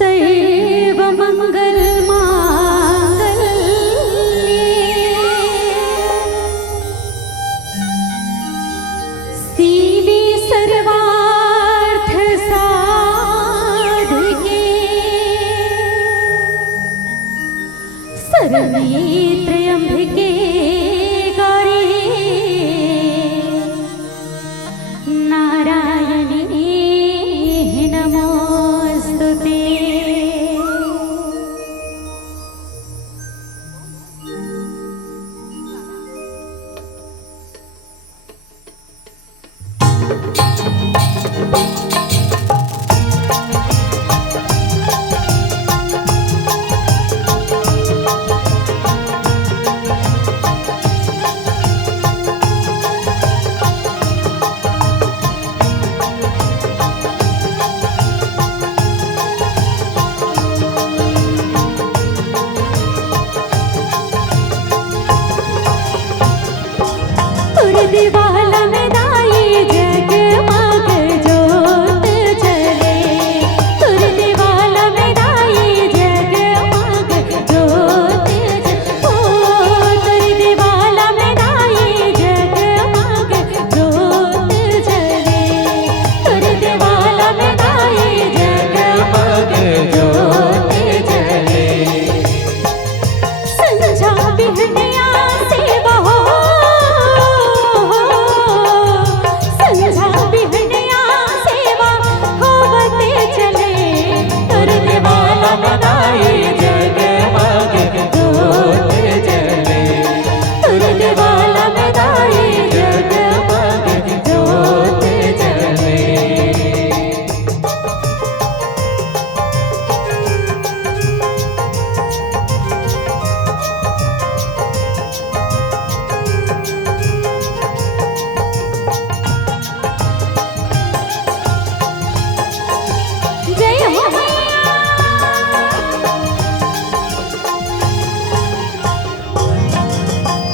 सैव मंगल मांगल्ये शिवे सर्वार्थ साधके शरण्ये त्र्यंबके गौरी नारायणी नमोस्तुते। दिवाला में दाई जगमग जोत जले, तुर दिवाला में दाई जगमग जोत जले, ओ तुर दिवाला में दाई जगमग जोत जले, तुर दिवाला में दाई जगमग जोत जले। संझा बिहनिया से बहो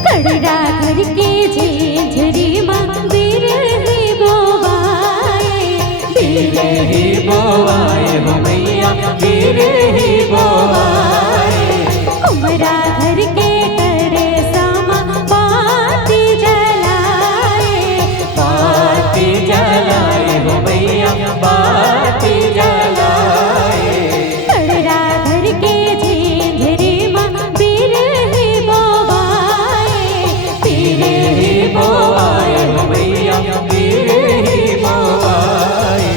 कड़रा घर के झेझरी मंदिर ही बोवाए, वीर ही बोवाए हो मैया वीर ही बोवाए। कुमरा घर के करे सामा बाती जलाए, बाती जलाए हो मैया बाती जलाए। कड़रा घर के झेझरी मंदिर ही बोवाए, वीर ही बोवाए हो मैया वीर ही बोवाए।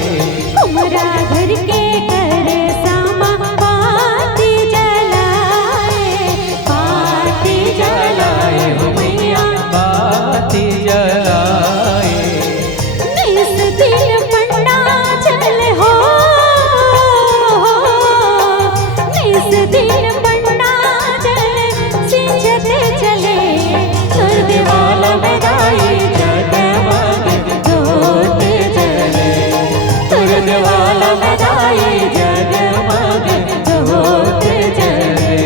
कुमरा घर के करे सामा बाती जलाए, बाती जलाए हो मैया बाती जलाए। निस दिन पंडा चल हो, निस दिन पंडा चल सिंचते चले, तुर दिवाला में दाई जगमग जोत जले, तुर दिवाला में दाई जगमग जोत जले।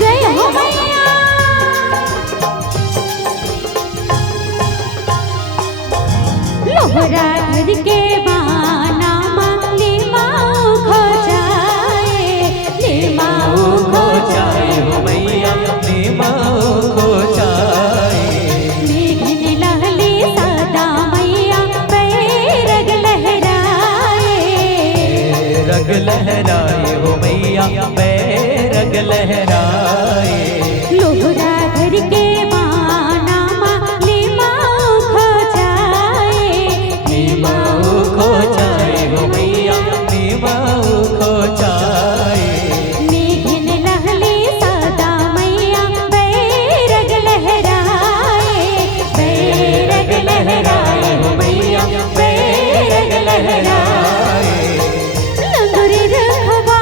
जय हो मैया। लोहरा घर के बाना मांगली माऊ खो जाए, ले माऊ खो जाए हो मैया माऊ खो जाए। मेघन लहली सदा मैया पैरग लहराए, रग लहराए हो मैया पैरग लहराए। लोहरा घर के बाना मांगली माऊ खो जाए, माऊ खो जाए हो मैया माऊ खो जाए। मेघन लहली सदा मैया पैरग लहराए, पैरग लहराए हो मैया पैरग लहराए। लंगुरी रखवा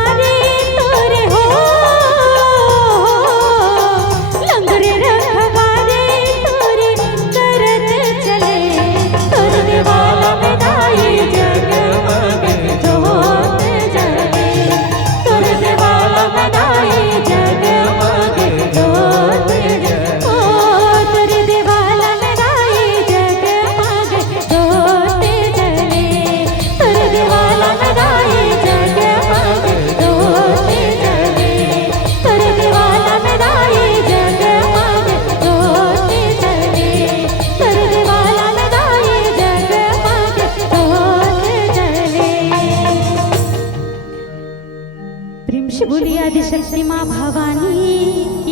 आदिशक्ति माँ भवानी